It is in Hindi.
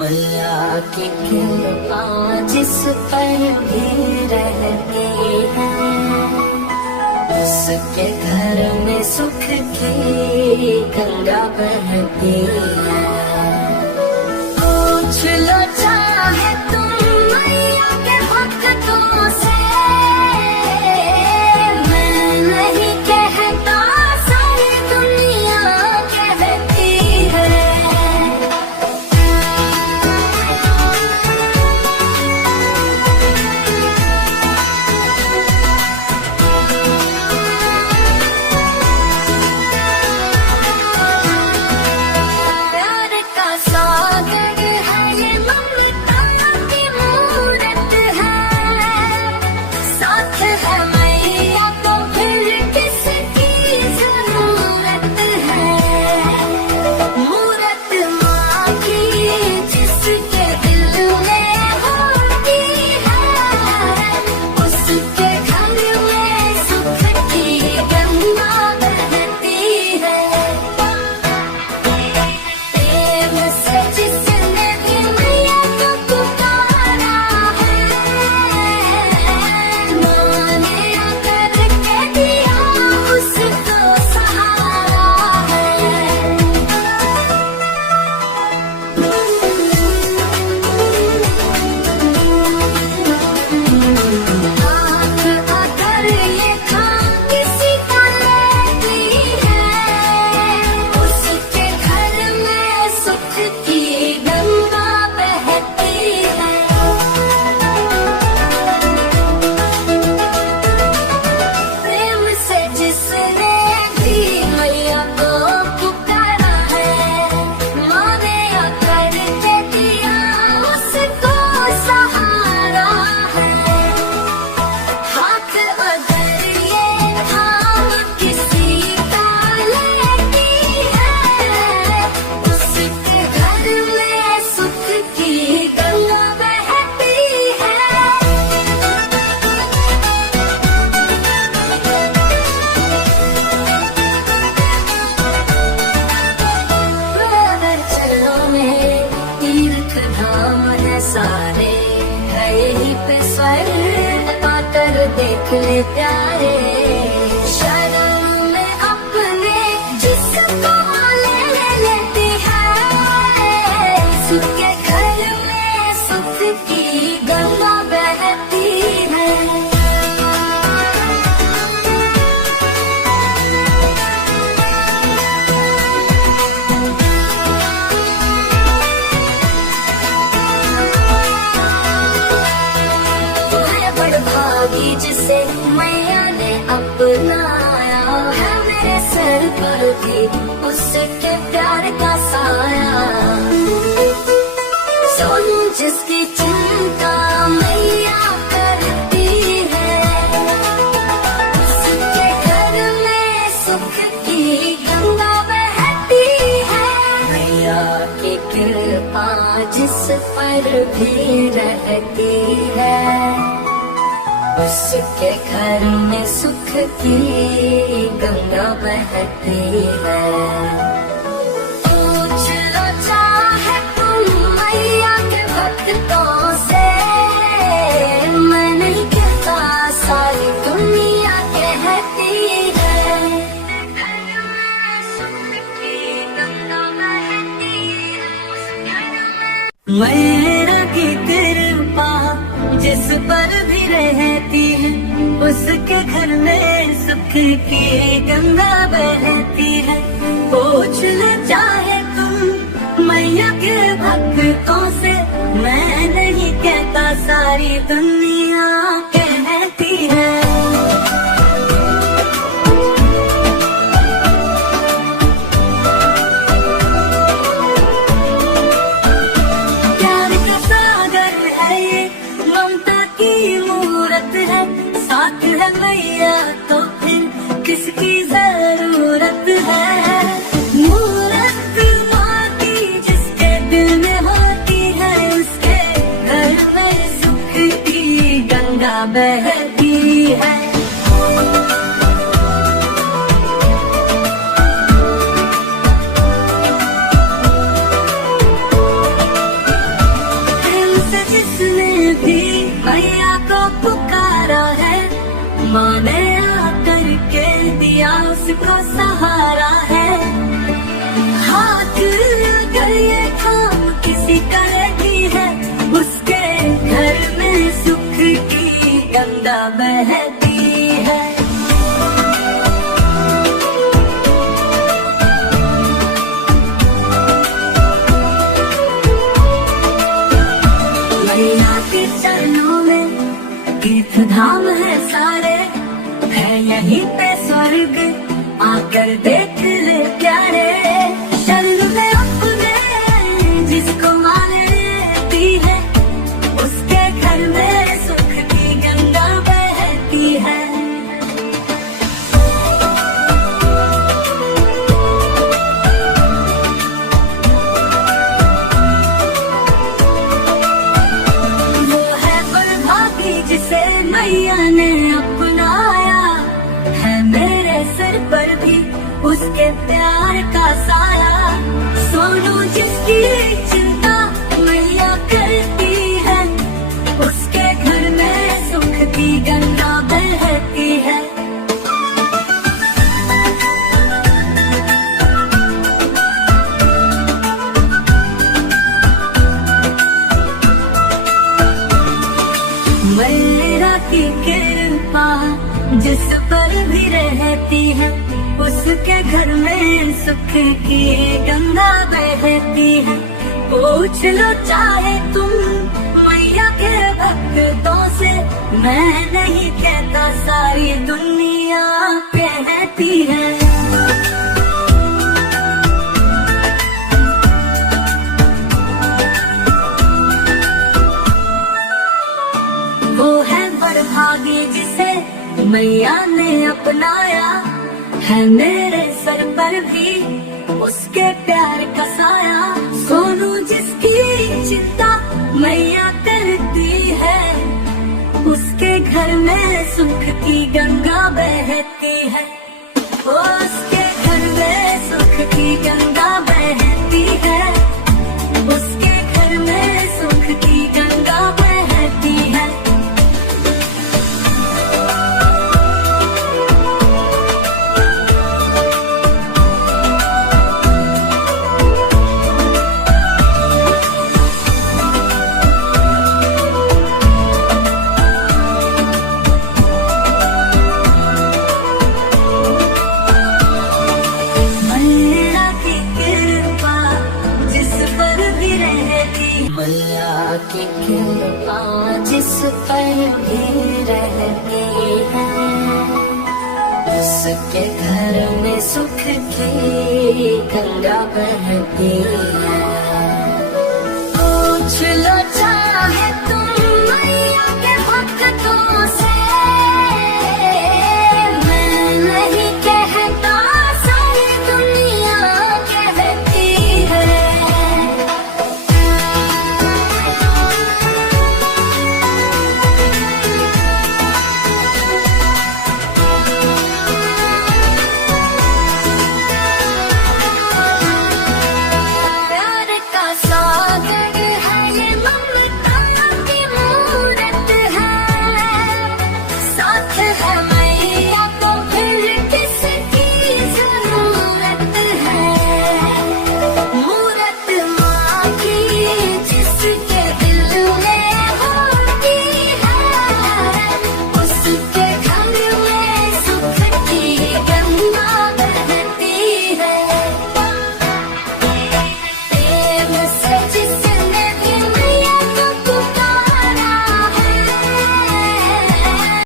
मैया की कृपा जिस पर भी रहती है, उसके घर में सुख की गंगा बहती है। पूछ लो चाहे तुम मैया के भक्तों से, मैं नहीं कहता, सारी दुनिया कहती है। प्यार का सागर है ये, ममता की मूरत है, साथ है मैया को फिर किसकी जरूरत है। मूरत माँ की जिसके दिल में होती है, उसके घर में सुख की गंगा बहती है। प्रेम से जिसने भी मैया को पुकारा है, माँ ने आकर के दिया उसको सहारा है। आँख अगर ये खां किसी का लेती है, उसके घर में सुख की गंगा बहती है। प्रेम से जिसने भी मैया को पुकारा है, माँ ने आकर के दिया उसको सहारा है। हाथ अगर ये थाम किसी का लेती है, उसके घर में सुख की गंगा बहती है। ब्रदर चलो में तीर्थ धाम है सारे, है यहीं पे स्वर्ग पाकर देख ले प्यारे। शरण में अपने जिसको ले लेती है, उसके घर में सुख की गंगा बहती है। मैं बड़भागी जिसे मैया ने अपनाया है, मेरे सर पर भी उसके प्यार का साया। सोनू जिसकी चिंता मैया करती है, उसके घर में सुख की गंगा बहती है। मैया की कृपा जिस पर भी रहती है, उसके घर में सुख की गंगा बहती है। पूछ लो चाहे तुम मैया के भक्तों से, मैं नहीं कहता, सारी दुनिया कहती है। सुख की गंगा बहती है। मैया की कृपा जिस पर भी रहती है, उसके घर में सुख की गंगा बहती है। पूछ ले चाहे तुम मैया के भक्तों से, मैं नहीं कहता, सारी दुनिया कहती है। प्यार का सागर है ये, ममता की मूरत है, साथ है मैया तो फिर किसकी जरूरत है। मूरत माँ की जिसके दिल में होती है, उसके घर में सुख की गंगा बहती है। जिसको सहारा है। हाथ अगर ये काम किसी का रहती है, उसके घर में सुख की गंगा बहती है। मैया के चरणों में तीर्थ धाम है सारे, है यहीं पे स्वर्ग आकर देख ले प्यारे। शरण में अपने जिसको मान लेती है, उसके घर में सुख की गंगा बहती है। वो है बड़भागी जिसे मैया ने अपनाया, है मेरे सर पर भी उसके प्यार का साया। सोनू जिसकी चिंता मैया करती है, उसके घर में सुख की गंगा बहती है। मैया की कृपा जिस पर भी रहती है, उसके घर में सुख की गंगा बहती है। पूछ लो चाहे तुम मैया के भक्तों से, मैं नहीं कहता सारी दुनिया कहती है। वो है बड़भागी जिसे मैया ने अपनाया, है मेरे सर पर भी उसके प्यार का साया। सोनू जिसकी चिंता मैया करती है, उसके घर में सुख की गंगा बहती है। उसके घर में सुख की गंगा बहती है, उसके घर में सुख की गंगा बहती है। मैया की कृपा जिस पर भी रहती है, उसके घर में सुख की गंगा बहती है।